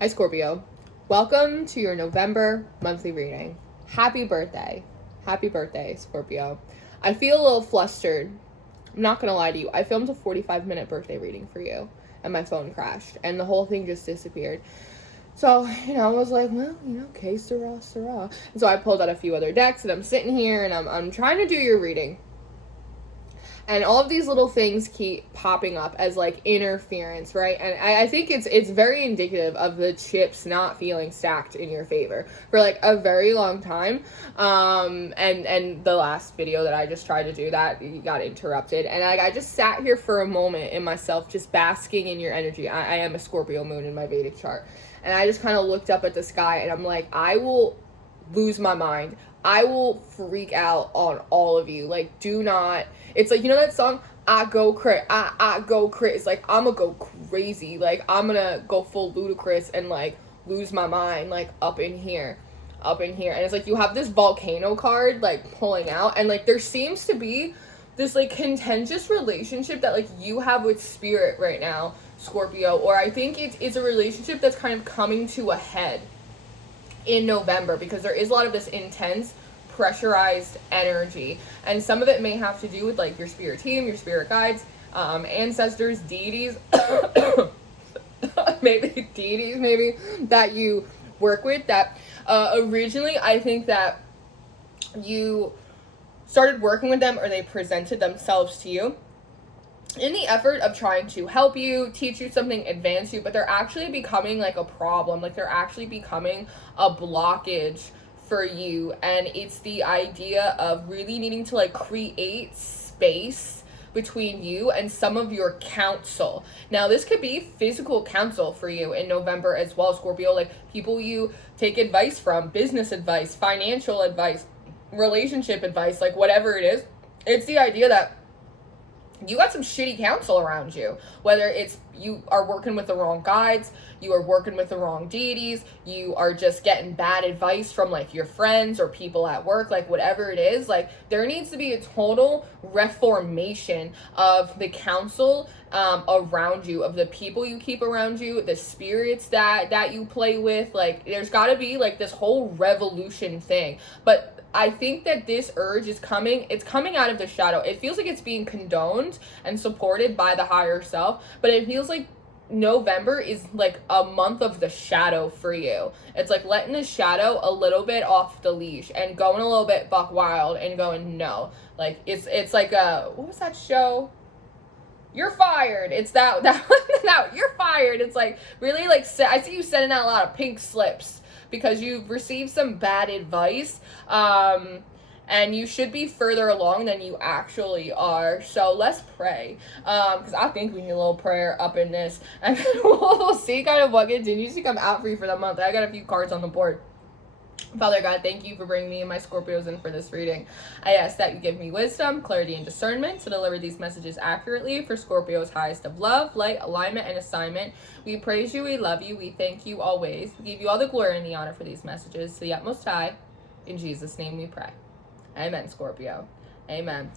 Hi, Scorpio. Welcome to your November monthly reading. Happy birthday. Happy birthday, Scorpio. I feel a little flustered. I'm not going to lie to you. I filmed a 45-minute birthday reading for you, and my phone crashed, and the whole thing just disappeared. So, I was like, well, que sera, sera. And so I pulled out a few other decks, and I'm sitting here, and I'm trying to do your reading. And all of these little things keep popping up as like interference, right? And I think it's very indicative of the chips not feeling stacked in your favor for like a very long time. And the last video that I just tried to do that got interrupted, and I just sat here for a moment in myself, just basking in your energy. I am a Scorpio moon in my Vedic chart, and I just kind of looked up at the sky, and I'm like, I will lose my mind. I will freak out on all of you. Like, do not. It's like, that song, I go crazy. I go crazy. It's like, I'm gonna go crazy. Like, I'm gonna go full ludicrous and, like, lose my mind, like, up in here. And it's like, you have this volcano card, like, pulling out. And, like, there seems to be this, like, contentious relationship that, like, you have with spirit right now, Scorpio. Or I think it's a relationship that's kind of coming to a head in November, because there is a lot of this intense pressurized energy, and some of it may have to do with like your spirit team, your spirit guides, ancestors, deities, maybe that you work with, that originally I think that you started working with them, or they presented themselves to you in the effort of trying to help you, teach you something, advance you, but they're actually becoming like a problem. Like, they're actually becoming a blockage for you. And it's the idea of really needing to like create space between you and some of your counsel. Now, this could be physical counsel for you in November as well, Scorpio, like people you take advice from, business advice, financial advice, relationship advice, like whatever it is. It's the idea that you got some shitty counsel around you, whether it's you are working with the wrong guides, you are working with the wrong deities, you are just getting bad advice from like your friends or people at work, like whatever it is. Like, there needs to be a total reformation of the counsel around you, of the people you keep around you, the spirits that you play with. Like, there's got to be like this whole revolution thing. But I think that this urge is coming. It's coming out of the shadow. It feels like it's being condoned and supported by the higher self, but it feels like November is like a month of the shadow for you. It's like letting the shadow a little bit off the leash and going a little bit buck wild and going, no. Like, it's like what was that show? You're fired. It's that you're fired. It's like really like, I see you sending out a lot of pink slips because you've received some bad advice, and you should be further along than you actually are. So let's pray, because I think we need a little prayer up in this, and we'll see kind of what continues to come out for you for the month. I got a few cards on the board. Father God, thank you for bringing me and my Scorpios in for this reading. I ask that you give me wisdom, clarity, and discernment to deliver these messages accurately for Scorpio's highest of love, light, alignment, and assignment. We praise you, we love you, we thank you always. We give you all the glory and the honor for these messages to the utmost high. In Jesus' name we pray. Amen, Scorpio. Amen.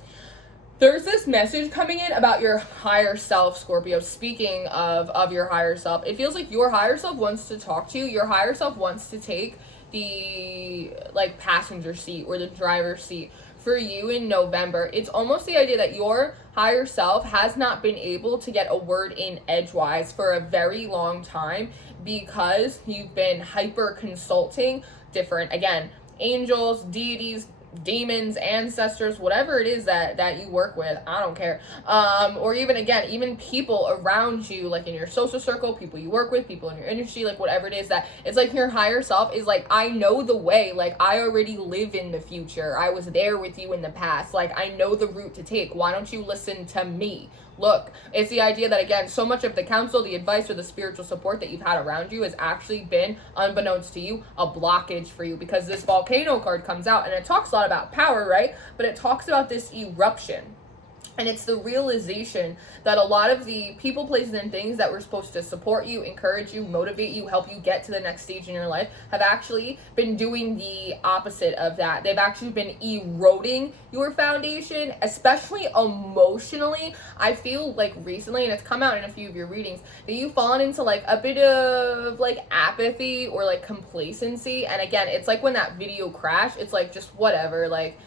There's this message coming in about your higher self, Scorpio. Speaking of your higher self, it feels like your higher self wants to talk to you. Your higher self wants to take the like passenger seat or the driver's seat for you in November. It's almost the idea that your higher self has not been able to get a word in edgewise for a very long time, because you've been hyper consulting different, again, angels, deities, demons, ancestors, whatever it is that you work with, I don't care, or even people around you, like in your social circle, people you work with, people in your industry, like whatever it is, that it's like your higher self is like, I know the way, like I already live in the future, I was there with you in the past, like I know the route to take, why don't you listen to me? Look, it's the idea that, again, so much of the counsel, the advice, or the spiritual support that you've had around you has actually been, unbeknownst to you, a blockage for you, because this volcano card comes out, and it talks a lot about power, right? But it talks about this eruption. And it's the realization that a lot of the people, places, and things that were supposed to support you, encourage you, motivate you, help you get to the next stage in your life have actually been doing the opposite of that. They've actually been eroding your foundation, especially emotionally. I feel like recently, and it's come out in a few of your readings, that you've fallen into like a bit of like apathy or like complacency. And again, it's like when that video crashed, it's like just whatever, like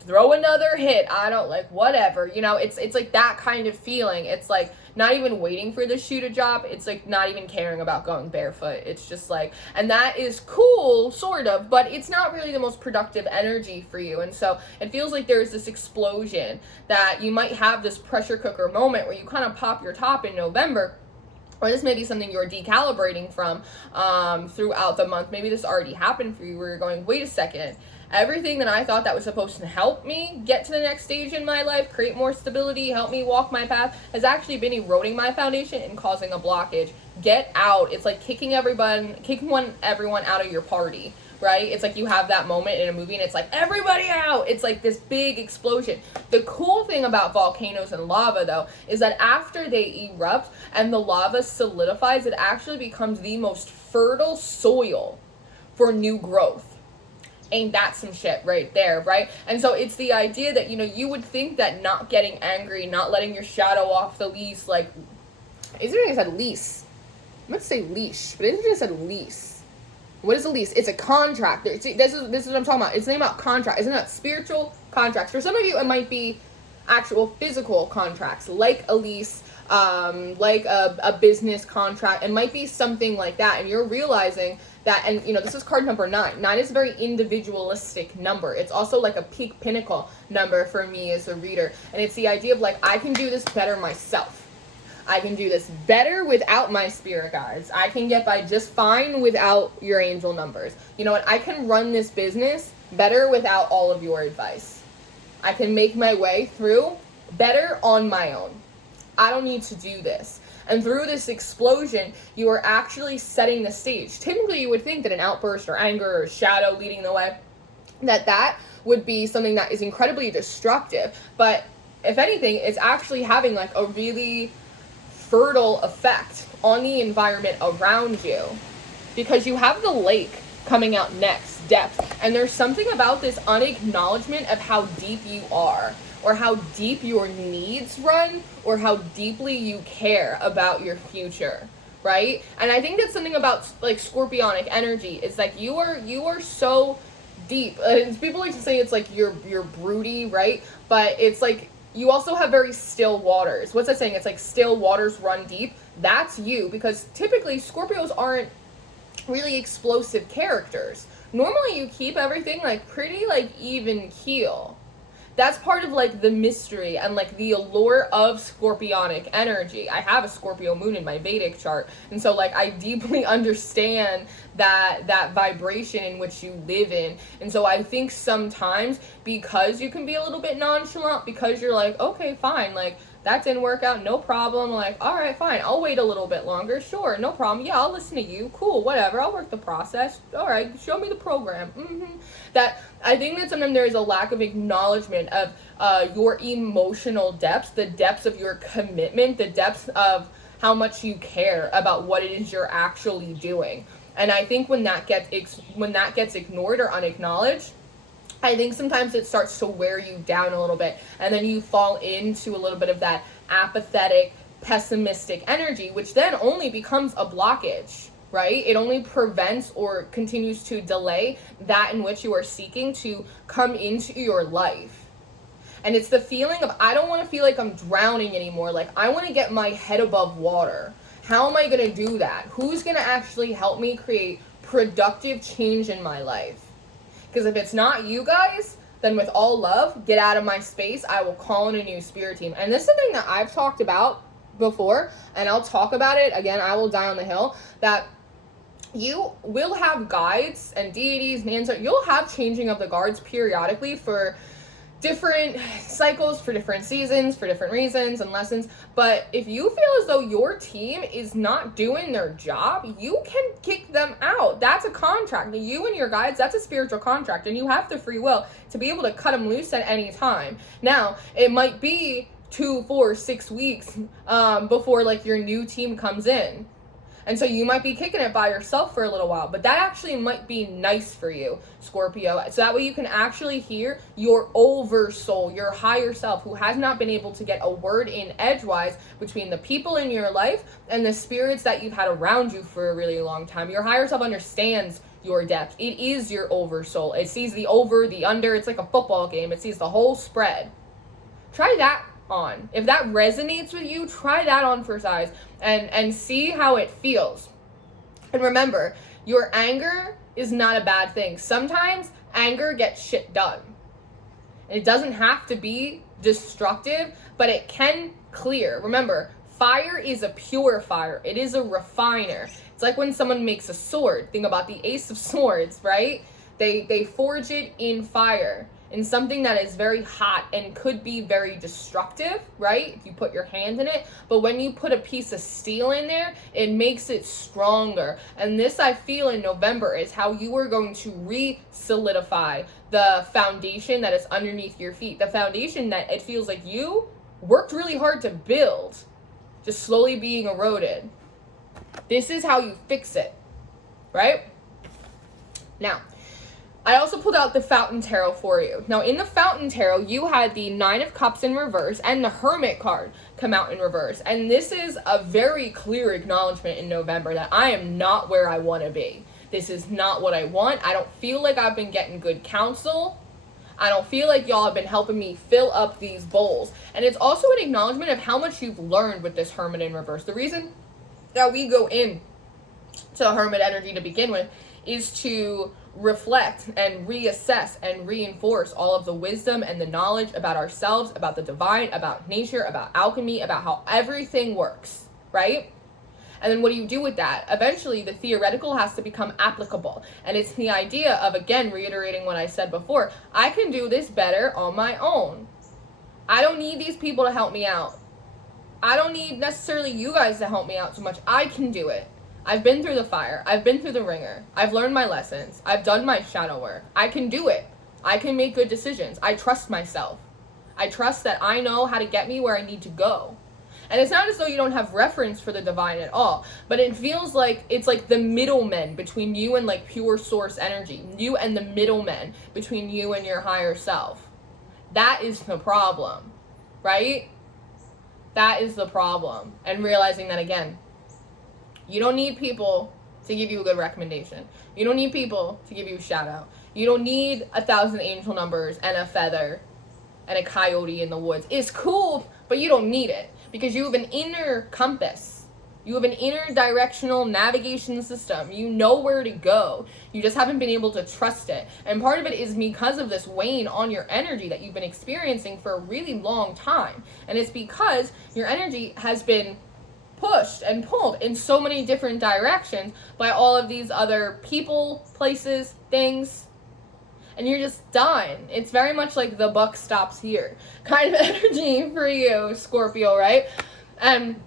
throw another hit, I don't like whatever, you know. It's like that kind of feeling. It's like not even waiting for the shoe to drop. It's like not even caring about going barefoot. It's just like, and that is cool sort of, but it's not really the most productive energy for you. And so it feels like there's this explosion that you might have, this pressure cooker moment where you kind of pop your top in November. Or this may be something you're decalibrating from throughout the month. Maybe this already happened for you where you're going, wait a second, everything that I thought that was supposed to help me get to the next stage in my life, create more stability, help me walk my path, has actually been eroding my foundation and causing a blockage. Get out. It's like kicking everyone out of your party, right? It's like you have that moment in a movie and it's like, everybody out. It's like this big explosion. The cool thing about volcanoes and lava, though, is that after they erupt and the lava solidifies, it actually becomes the most fertile soil for new growth. Ain't that some shit right there, right? And so it's the idea that, you know, you would think that not getting angry, not letting your shadow off the leash, like, is there anything I said lease? I'm going to say leash, but I think I said lease. What is a lease? It's a contract. See, this is what I'm talking about. It's name about contract. Isn't that spiritual contracts? For some of you, it might be actual physical contracts, like a lease, like a business contract. It might be something like that, and you're realizing that, and you know, this is card number 9. 9 is a very individualistic number. It's also like a peak pinnacle number for me as a reader, and it's the idea of like, I can do this better myself. I can do this better without my spirit guides. I can get by just fine without your angel numbers. You know what? I can run this business better without all of your advice. I can make my way through better on my own. I don't need to do this. And through this explosion, you are actually setting the stage. Typically, you would think that an outburst or anger or shadow leading the way, that would be something that is incredibly destructive. But if anything, it's actually having like a really fertile effect on the environment around you, because you have the lake coming out next, depth, and there's something about this unacknowledgement of how deep you are, or how deep your needs run, or how deeply you care about your future, right? And I think that's something about like scorpionic energy. It's like you are so deep. People like to say it's like you're broody, right? But it's like you also have very still waters. What's that saying? It's like still waters run deep. That's you, because typically Scorpios aren't really explosive characters. Normally you keep everything like pretty like even keel. That's part of like the mystery and like the allure of scorpionic energy. I have a Scorpio moon in my Vedic chart, and so like I deeply understand that vibration in which you live in. And so I think sometimes because you can be a little bit nonchalant, because you're like, okay, fine, like that didn't work out, no problem, like, all right, fine, I'll wait a little bit longer, sure, no problem, yeah, I'll listen to you, cool, whatever, I'll work the process, all right, show me the program. That I think that sometimes there is a lack of acknowledgement of your emotional depths, the depths of your commitment, the depths of how much you care about what it is you're actually doing. And I think when that gets ignored or unacknowledged, I think sometimes it starts to wear you down a little bit, and then you fall into a little bit of that apathetic, pessimistic energy, which then only becomes a blockage, right? It only prevents or continues to delay that in which you are seeking to come into your life. And it's the feeling of, I don't want to feel like I'm drowning anymore. Like, I want to get my head above water. How am I going to do that? Who's going to actually help me create productive change in my life? Because if it's not you guys, then with all love, get out of my space. I will call in a new spirit team. And this is something that I've talked about before, and I'll talk about it again. I will die on the hill, that you will have guides and deities and ancestors. You'll have changing of the guards periodically for different cycles, for different seasons, for different reasons and lessons. But if you feel as though your team is not doing their job, you can kick them out. That's a contract. You and your guides, that's a spiritual contract, and you have the free will to be able to cut them loose at any time. Now, it might be 2, 4, 6 weeks before like your new team comes in. And so you might be kicking it by yourself for a little while, but that actually might be nice for you, Scorpio. So that way you can actually hear your oversoul, your higher self, who has not been able to get a word in edgewise between the people in your life and the spirits that you've had around you for a really long time. Your higher self understands your depth. It is your oversoul. It sees the over, the under. It's like a football game. It sees the whole spread. Try that on. If that resonates with you, try that on for size and see how it feels. And remember, your anger is not a bad thing. Sometimes anger gets shit done. And it doesn't have to be destructive, but it can clear. Remember, fire is a purifier. It is a refiner. It's like when someone makes a sword. Think about the Ace of Swords, right? They forge it in fire, in something that is very hot and could be very destructive, right? If you put your hand in it. But when you put a piece of steel in there, it makes it stronger. And this, I feel, in November is how you are going to re-solidify the foundation that is underneath your feet. The foundation that it feels like you worked really hard to build, just slowly being eroded. This is how you fix it, right? Now, I also pulled out the Fountain Tarot for you. Now, in the Fountain Tarot, you had the Nine of Cups in reverse and the Hermit card come out in reverse. And this is a very clear acknowledgement in November that I am not where I want to be. This is not what I want. I don't feel like I've been getting good counsel. I don't feel like y'all have been helping me fill up these bowls. And it's also an acknowledgement of how much you've learned with this Hermit in reverse. The reason that we go in to Hermit energy to begin with is to reflect and reassess and reinforce all of the wisdom and the knowledge about ourselves, about the divine, about nature, about alchemy, about how everything works, right? And then what do you do with that? Eventually, the theoretical has to become applicable. And it's the idea of, again, reiterating what I said before, I can do this better on my own. I don't need these people to help me out. I don't need necessarily you guys to help me out so much. I can do it. I've been through the fire. I've been through the ringer. I've learned my lessons. I've done my shadow work. I can do it. I can make good decisions. I trust myself. I trust that I know how to get me where I need to go. And it's not as though you don't have reference for the divine at all, but it feels like it's like the middlemen between you and like pure source energy. You and the middlemen between you and your higher self. That is the problem, right? That is the problem. And realizing that, again, you don't need people to give you a good recommendation. You don't need people to give you a shout out. You don't need 1,000 angel numbers and a feather and a coyote in the woods. It's cool, but you don't need it because you have an inner compass. You have an inner directional navigation system. You know where to go. You just haven't been able to trust it. And part of it is because of this wane on your energy that you've been experiencing for a really long time. And it's because your energy has been pushed and pulled in so many different directions by all of these other people, places, things, and you're just done. It's very much like the buck stops here kind of energy for you, Scorpio, right? And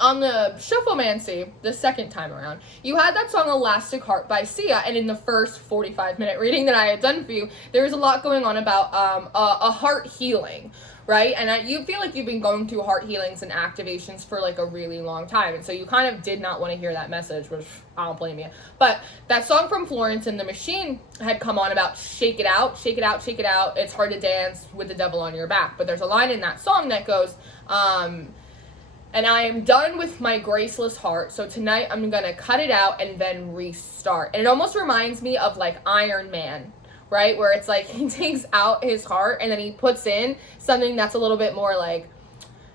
on the Shufflemancy, the second time around, you had that song Elastic Heart by Sia, and in the first 45-minute reading that I had done for you, there was a lot going on about a heart healing, right? And you feel like you've been going through heart healings and activations for like a really long time. And so you kind of did not want to hear that message, which I don't blame you. But that song from Florence and the Machine had come on about shake it out, shake it out, shake it out. It's hard to dance with the devil on your back. But there's a line in that song that goes, and I am done with my graceless heart. So tonight I'm going to cut it out and then restart. And it almost reminds me of like Iron Man, right? Where it's like he takes out his heart and then he puts in something that's a little bit more like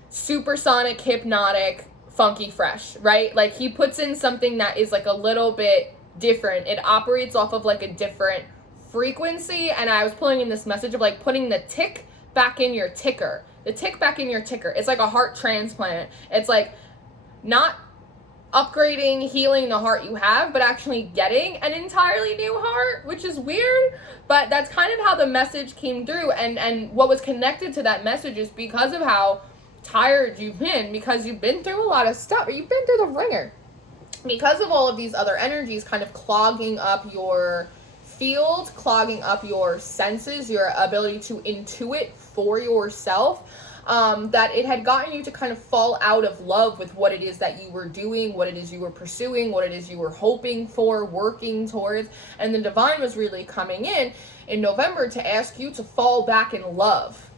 supersonic, hypnotic, funky, fresh, right? Like he puts in something that is like a little bit different. It operates off of like a different frequency. And I was pulling in this message of like putting the tick back in your ticker. The tick back in your ticker. It's like a heart transplant. It's like not upgrading, healing the heart you have, but actually getting an entirely new heart, which is weird, but that's kind of how the message came through. And what was connected to that message is because of how tired you've been, because you've been through a lot of stuff, or you've been through the ringer, because of all of these other energies kind of clogging up your field, clogging up your senses, your ability to intuit for yourself. that it had gotten you to kind of fall out of love with what it is that you were doing, what it is you were pursuing, what it is you were hoping for, working towards. And the divine was really coming in November to ask you to fall back in love.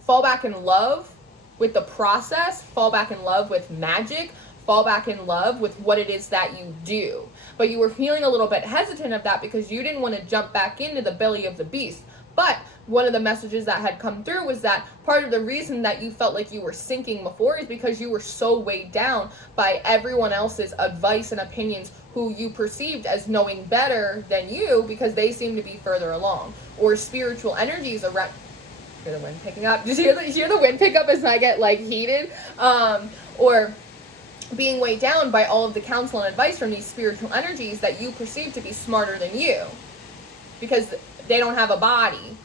Fall back in love with the process, fall back in love with magic, fall back in love with what it is that you do. But you were feeling a little bit hesitant of that because you didn't want to jump back into the belly of the beast. But one of the messages that had come through was that part of the reason that you felt like you were sinking before is because you were so weighed down by everyone else's advice and opinions who you perceived as knowing better than you because they seem to be further along. Or spiritual energies around. Hear the wind picking up. Just hear the wind pick up as I get like heated. Or being weighed down by all of the counsel and advice from these spiritual energies that you perceive to be smarter than you because they don't have a body.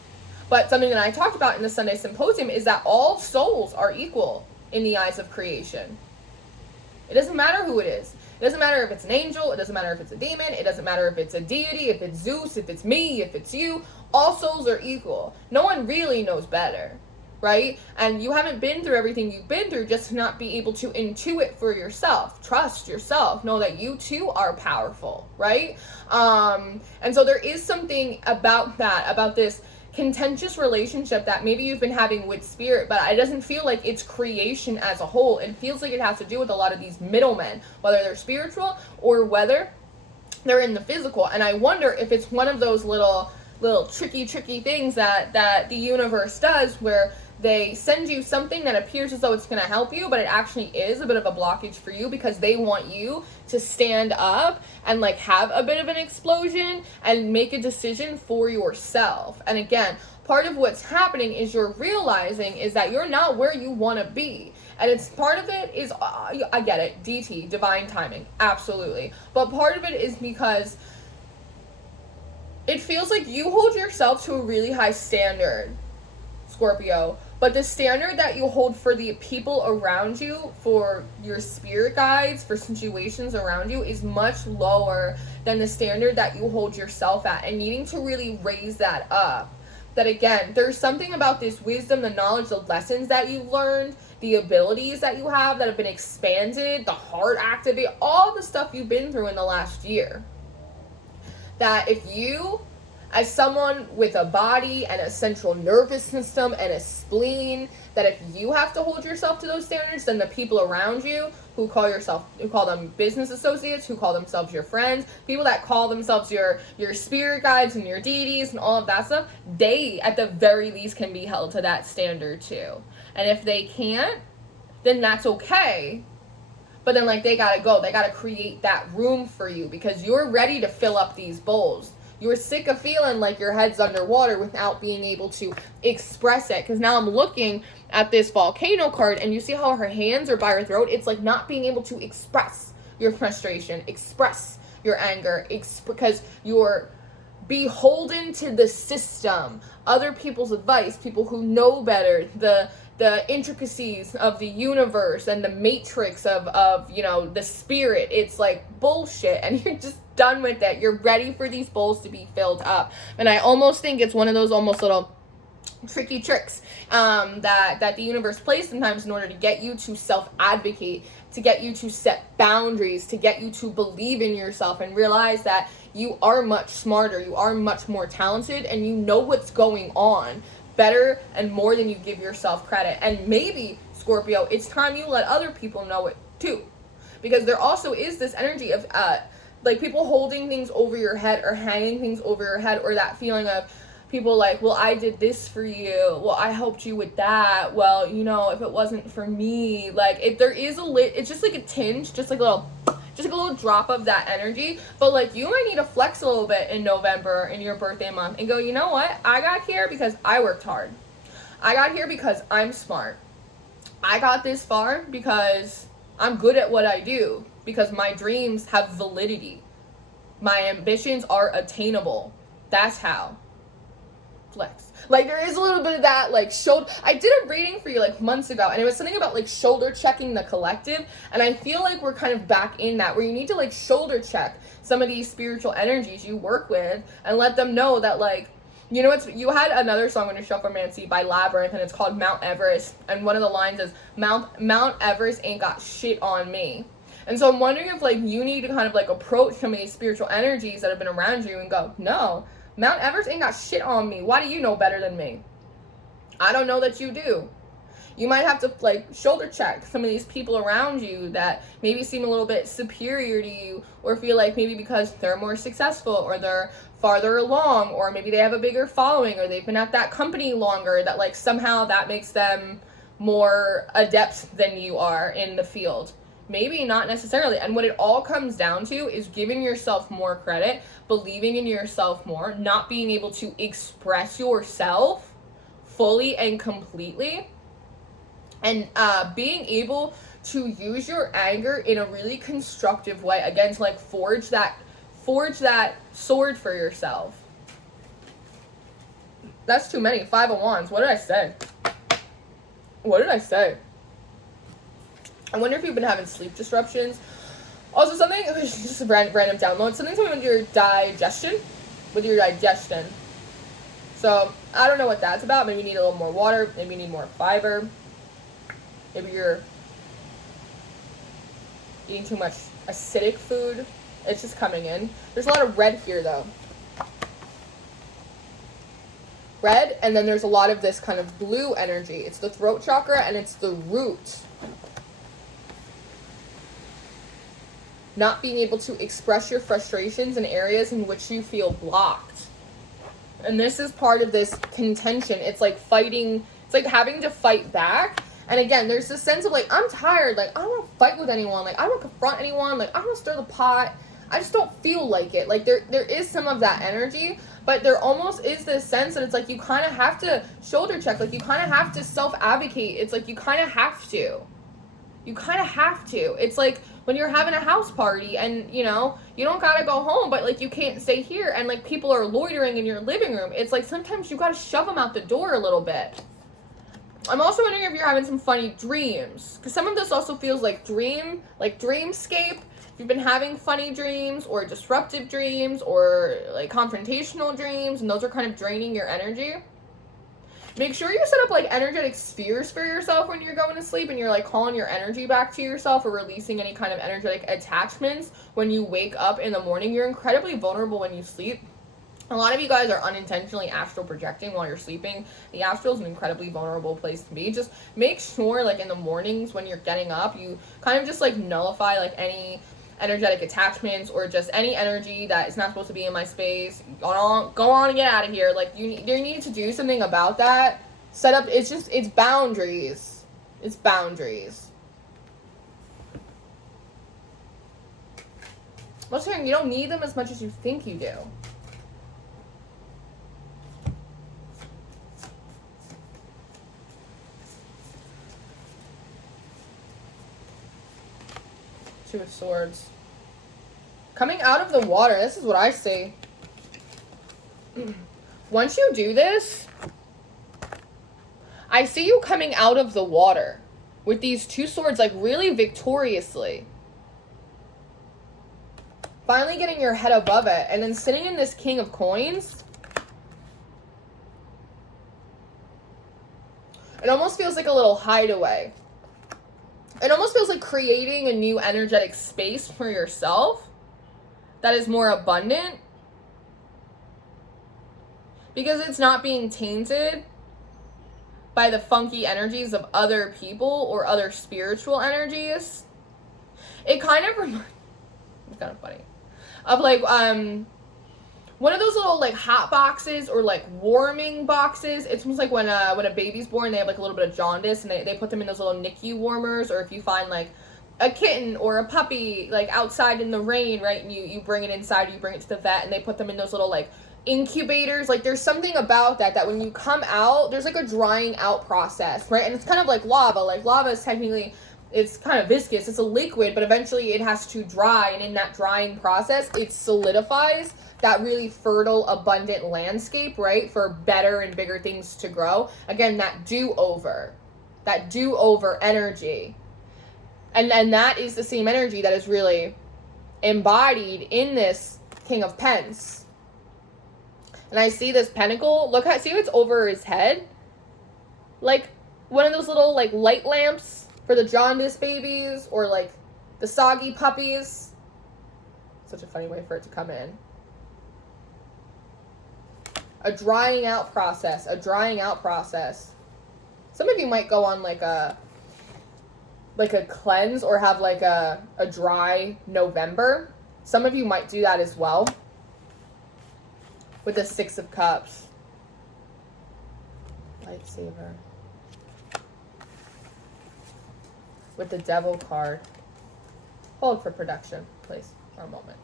But something that I talked about in the Sunday Symposium is that all souls are equal in the eyes of creation. It doesn't matter who it is. It doesn't matter if it's an angel. It doesn't matter if it's a demon. It doesn't matter if it's a deity, if it's Zeus, if it's me, if it's you. All souls are equal. No one really knows better, right? And you haven't been through everything you've been through just to not be able to intuit for yourself. Trust yourself. Know that you too are powerful, right? And so there is something about that, about this contentious relationship that maybe you've been having with spirit, but it doesn't feel like it's creation as a whole. It feels like it has to do with a lot of these middlemen, whether they're spiritual or whether they're in the physical. And I wonder if it's one of those little tricky things that the universe does, where they send you something that appears as though it's going to help you, but it actually is a bit of a blockage for you because they want you to stand up and like have a bit of an explosion and make a decision for yourself. And again, part of what's happening is you're realizing is that you're not where you want to be. And it's part of it is, I get it, DT, divine timing, absolutely. But part of it is because it feels like you hold yourself to a really high standard, Scorpio, but the standard that you hold for the people around you, for your spirit guides, for situations around you, is much lower than the standard that you hold yourself at, and needing to really raise that up. That again, there's something about this wisdom, the knowledge, the lessons that you've learned, the abilities that you have that have been expanded, the heart activated, all the stuff you've been through in the last year. That if you, as someone with a body and a central nervous system and a spleen, that if you have to hold yourself to those standards, then the people around you who call them business associates, who call themselves your friends, people that call themselves your spirit guides and your deities and all of that stuff, they at the very least can be held to that standard too. And if they can't, then that's okay. But then like they gotta go. They gotta create that room for you because you're ready to fill up these bowls. You're sick of feeling like your head's underwater without being able to express it. Because now I'm looking at this volcano card and you see how her hands are by her throat. It's like not being able to express your frustration, express your anger, because you're beholden to the system, other people's advice, people who know better, the intricacies of the universe and the matrix of you know, the spirit. It's like bullshit, and you're just done with it. You're ready for these bowls to be filled up. And I almost think it's one of those almost little tricky tricks that the universe plays sometimes in order to get you to self-advocate, to get you to set boundaries, to get you to believe in yourself and realize that you are much smarter, you are much more talented, and you know what's going on better and more than you give yourself credit. And maybe, Scorpio, it's time you let other people know it too. Because there also is this energy of like people holding things over your head or hanging things over your head, or that feeling of people like, well, I did this for you, well, I helped you with that, well, you know, if it wasn't for me, like, if there is it's just like a tinge, just like a little drop of that energy. But like, you might need to flex a little bit in November in your birthday month and go, you know what, I got here because I worked hard, I got here because I'm smart, I got this far because I'm good at what I do, because my dreams have validity, my ambitions are attainable. That's how. Flex. Like, there is a little bit of that, like, I did a reading for you, like, months ago, and it was something about, like, shoulder checking the collective, and I feel like we're kind of back in that, where you need to, like, shoulder check some of these spiritual energies you work with, and let them know that, like, You know what's, you had another song on your Shufflemancy by Labyrinth, and it's called Mount Everest, and one of the lines is, Mount Everest ain't got shit on me. And so I'm wondering if, like, you need to kind of, like, approach some of these spiritual energies that have been around you and go, no, Mount Everest ain't got shit on me. Why do you know better than me? I don't know that you do. You might have to, like, shoulder check some of these people around you that maybe seem a little bit superior to you, or feel like maybe because they're more successful, or they're farther along, or maybe they have a bigger following, or they've been at that company longer, that, like, somehow that makes them more adept than you are in the field. Maybe not necessarily. And what it all comes down to is giving yourself more credit, believing in yourself more, not being able to express yourself fully and completely, and being able to use your anger in a really constructive way, again, to, like, forge that sword for yourself. That's too many. 5 of Wands. What did I say? I wonder if you've been having sleep disruptions. Also, something, just a random download, something with your digestion. So, I don't know what that's about. Maybe you need a little more water. Maybe you need more fiber. Maybe you're eating too much acidic food. It's just coming in. There's a lot of red here, though. Red, and then there's a lot of this kind of blue energy. It's the throat chakra, and it's the root. Not being able to express your frustrations in areas in which you feel blocked. And this is part of this contention. It's like fighting, it's like having to fight back. And again, there's this sense of, like, I'm tired, like, I don't want to fight with anyone, like, I don't want to confront anyone, like, I don't want to stir the pot, I just don't feel like it. Like, there is some of that energy, but there almost is this sense that it's like you kind of have to shoulder check, like, you kind of have to self-advocate. It's like you kind of have to. It's like when you're having a house party and, you know, you don't gotta go home, but, like, you can't stay here, and, like, people are loitering in your living room. It's like sometimes you gotta shove them out the door a little bit. I'm also wondering if you're having some funny dreams, because some of this also feels like dreamscape. If you've been having funny dreams, or disruptive dreams, or, like, confrontational dreams, and those are kind of draining your energy, make sure you set up, like, energetic spheres for yourself when you're going to sleep, and you're, like, calling your energy back to yourself, or releasing any kind of energetic attachments when you wake up in the morning. You're incredibly vulnerable when you sleep. A lot of you guys are unintentionally astral projecting while you're sleeping. The astral is an incredibly vulnerable place to be. Just make sure, like, in the mornings when you're getting up, you kind of just, like, nullify, like, any energetic attachments, or just any energy that is not supposed to be in my space. Go on and get out of here. Like, you need to do something about that. Set up, it's boundaries. It's boundaries. I'm also hearing you don't need them as much as you think you do. Two of Swords. Coming out of the water. This is what I see. Once you do this, I see you coming out of the water with these 2 swords, like, really victoriously. Finally getting your head above it, and then sitting in this King of Coins. It almost feels like a little hideaway. It almost feels like creating a new energetic space for yourself that is more abundant, because it's not being tainted by the funky energies of other people or other spiritual energies. It kind of reminds, it's kind of funny, of, like, one of those little, like, hot boxes, or, like, warming boxes. It's almost like when a baby's born, they have, like, a little bit of jaundice, and they put them in those little NICU warmers. Or if you find, like, a kitten or a puppy, like, outside in the rain, right, and you bring it inside, you bring it to the vet, and they put them in those little, like, incubators. Like, there's something about that when you come out, there's, like, a drying out process, right? And it's kind of like lava. Like, lava is technically, it's kind of viscous, it's a liquid, but eventually it has to dry, and in that drying process, it solidifies that really fertile, abundant landscape, right, for better and bigger things to grow. Again, that do-over energy. And that is the same energy that is really embodied in this King of Pence. And I see this pentacle. Look, see if it's over his head? Like one of those little like light lamps for the jaundice babies or like the soggy puppies. Such a funny way for it to come in. A drying out process. Some of you might go on like a cleanse or have like a dry November. Some of you might do that as well. With the Six of Cups. Lightsaber. With the Devil card. Hold for production, please, for a moment.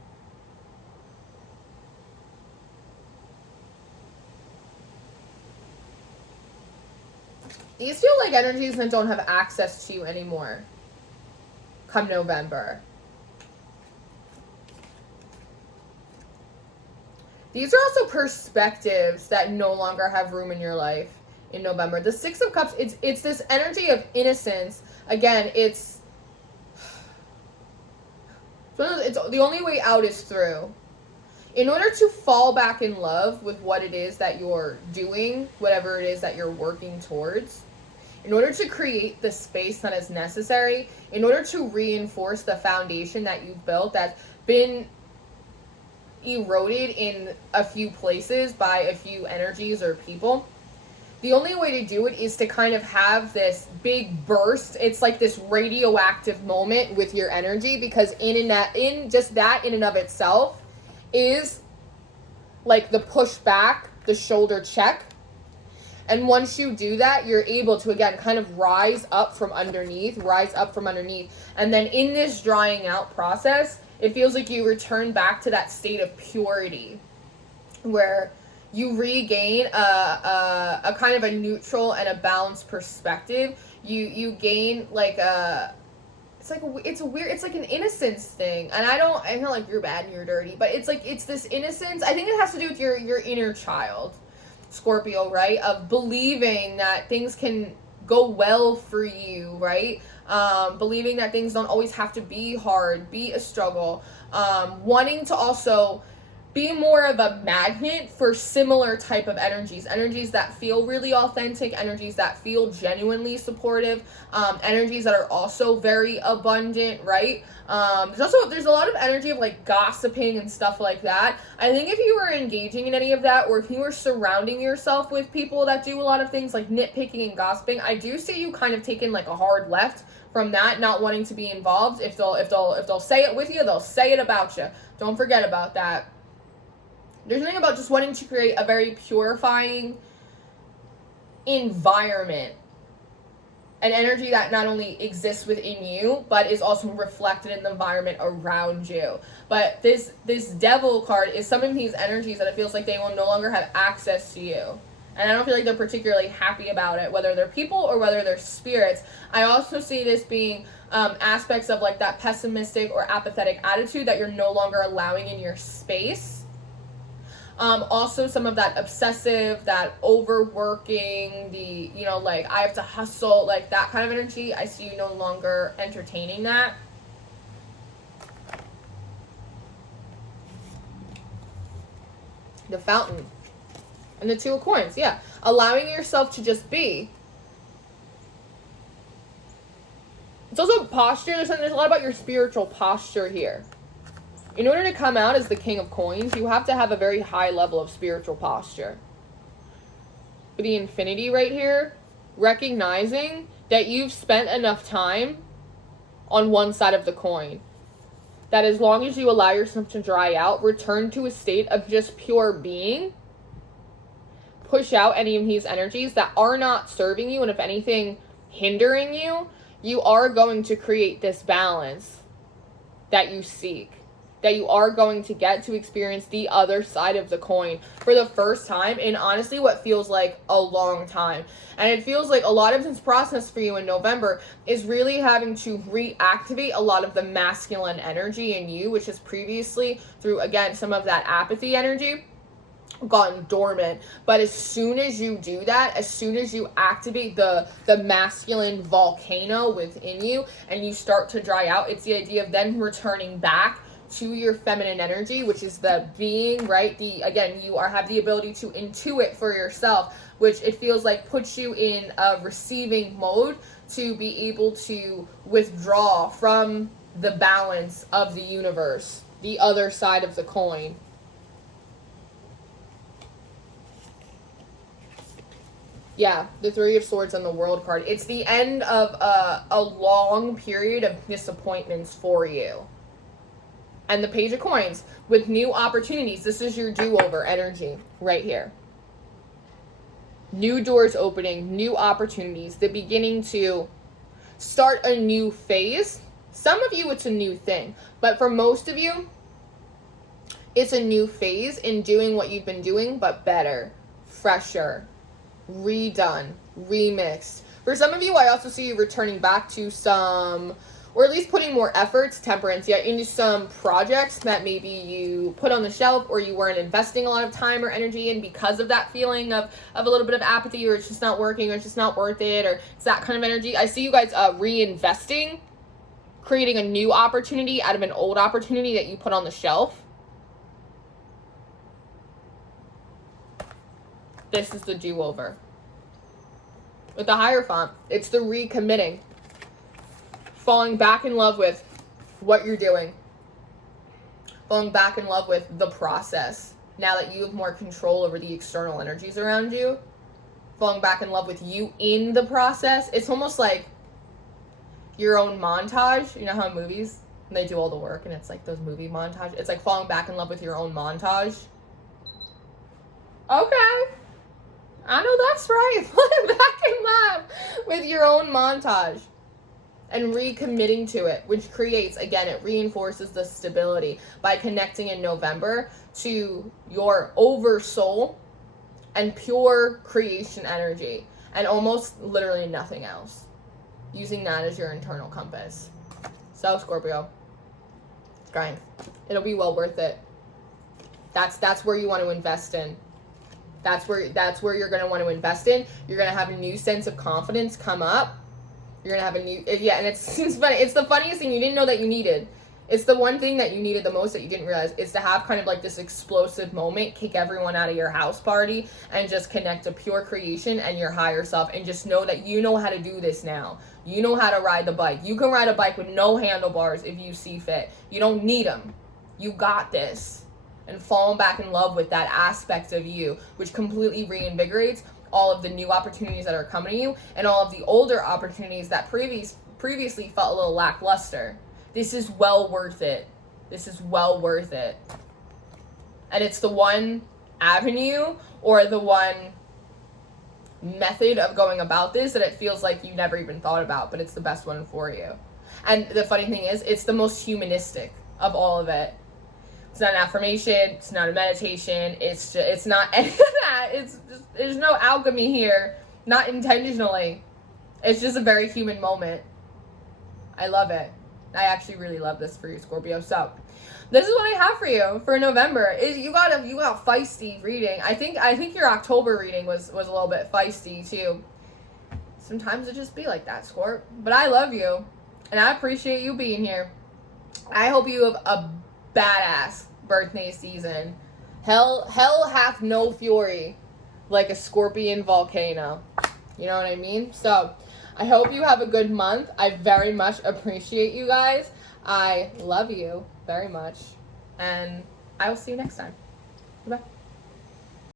These feel like energies that don't have access to you anymore come November. These are also perspectives that no longer have room in your life in November. The Six of Cups, it's this energy of innocence. Again, it's the only way out is through. In order to fall back in love with what it is that you're doing, whatever it is that you're working towards, in order to create the space that is necessary, in order to reinforce the foundation that you've built that's been eroded in a few places by a few energies or people, the only way to do it is to kind of have this big burst. It's like this radioactive moment with your energy, because in just that in and of itself is like the push back, the shoulder check. And once you do that, you're able to, again, kind of rise up from underneath. And then in this drying out process, it feels like you return back to that state of purity where you regain a kind of a neutral and a balanced perspective. You gain like it's like an innocence thing. And I don't like you're bad and you're dirty, but it's like, it's this innocence. I think it has to do with your inner child, Scorpio, right? Of believing that things can go well for you, right? Believing that things don't always have to be hard, be a struggle. Wanting to also be more of a magnet for similar type of energies that feel really authentic, energies that feel genuinely supportive, energies that are also very abundant, right? There's a lot of energy of like gossiping and stuff like that. I think if you were engaging in any of that, or if you were surrounding yourself with people that do a lot of things like nitpicking and gossiping, I do see you kind of taking like a hard left from that, not wanting to be involved. If they'll say it with you, they'll say it about you. Don't forget about that. There's something about just wanting to create a very purifying environment. An energy that not only exists within you, but is also reflected in the environment around you. But this Devil card is some of these energies that it feels like they will no longer have access to you. And I don't feel like they're particularly happy about it, whether they're people or whether they're spirits. I also see this being aspects of like that pessimistic or apathetic attitude that you're no longer allowing in your space. Also some of that obsessive, that overworking, like I have to hustle, like that kind of energy. I see you no longer entertaining that. The Fountain. And the Two of Coins, yeah. Allowing yourself to just be. It's also posture. There's a lot about your spiritual posture here. In order to come out as the King of Coins, you have to have a very high level of spiritual posture. For the Infinity right here, recognizing that you've spent enough time on one side of the coin. That as long as you allow yourself to dry out, return to a state of just pure being, push out any of these energies that are not serving you, and if anything, hindering you, you are going to create this balance that you seek. That you are going to get to experience the other side of the coin for the first time in honestly what feels like a long time. And it feels like a lot of this process for you in November is really having to reactivate a lot of the masculine energy in you, which is previously through, again, some of that apathy energy gotten dormant. But as soon as you do that, as soon as you activate the masculine volcano within you and you start to dry out, it's the idea of then returning back to your feminine energy, which is the being, right? Again, you have the ability to intuit for yourself, which it feels like puts you in a receiving mode to be able to withdraw from the balance of the universe, the other side of the coin. Yeah, the Three of Swords on the World card. It's the end of a long period of disappointments for you. And the Page of Coins with new opportunities. This is your do-over energy right here. New doors opening, new opportunities, the beginning to start a new phase. Some of you, it's a new thing. But for most of you, it's a new phase in doing what you've been doing, but better, fresher, redone, remixed. For some of you, I also see you returning back to some, or at least putting more efforts, temperance, yeah, into some projects that maybe you put on the shelf or you weren't investing a lot of time or energy in because of that feeling of a little bit of apathy, or it's just not working, or it's just not worth it, or it's that kind of energy. I see you guys reinvesting, creating a new opportunity out of an old opportunity that you put on the shelf. This is the do-over. With the Hierophant, it's the recommitting. Falling back in love with what you're doing. Falling back in love with the process. Now that you have more control over the external energies around you. Falling back in love with you in the process. It's almost like your own montage. You know how in movies, they do all the work and it's like those movie montages. It's like falling back in love with your own montage. Okay. I know that's right. Falling back in love with your own montage and recommitting to it, which creates, again, it reinforces the stability by connecting in November to your oversoul and pure creation energy and almost literally nothing else. Using that as your internal compass. So, Scorpio, strength. It'll be well worth it. That's where you want to invest in. That's where you're going to want to invest in. You're going to have a new sense of confidence come up. You're going to have a new, yeah, and it's funny. It's the funniest thing you didn't know that you needed. It's the one thing that you needed the most that you didn't realize. It's to have kind of like this explosive moment, kick everyone out of your house party, and just connect to pure creation and your higher self, and just know that you know how to do this now. You know how to ride the bike. You can ride a bike with no handlebars if you see fit. You don't need them. You got this. And falling back in love with that aspect of you, which completely reinvigorates all of the new opportunities that are coming to you and all of the older opportunities that previously felt a little lackluster. This is well worth it. This is well worth it. And it's the one avenue or the one method of going about this that it feels like you never even thought about, but it's the best one for you. And the funny thing is, it's the most humanistic of all of it. It's not an affirmation. It's not a meditation. It's not any of that. There's no alchemy here. Not intentionally. It's just a very human moment. I love it. I actually really love this for you, Scorpio. So, this is what I have for you for November. You got feisty reading. I think your October reading was a little bit feisty too. Sometimes it just be like that, Scorp. But I love you, and I appreciate you being here. I hope you have a badass birthday season. Hell hath no fury like a scorpion volcano. You know what I mean? So, I hope you have a good month. I very much appreciate you guys. I love you very much. And I will see you next time. Bye.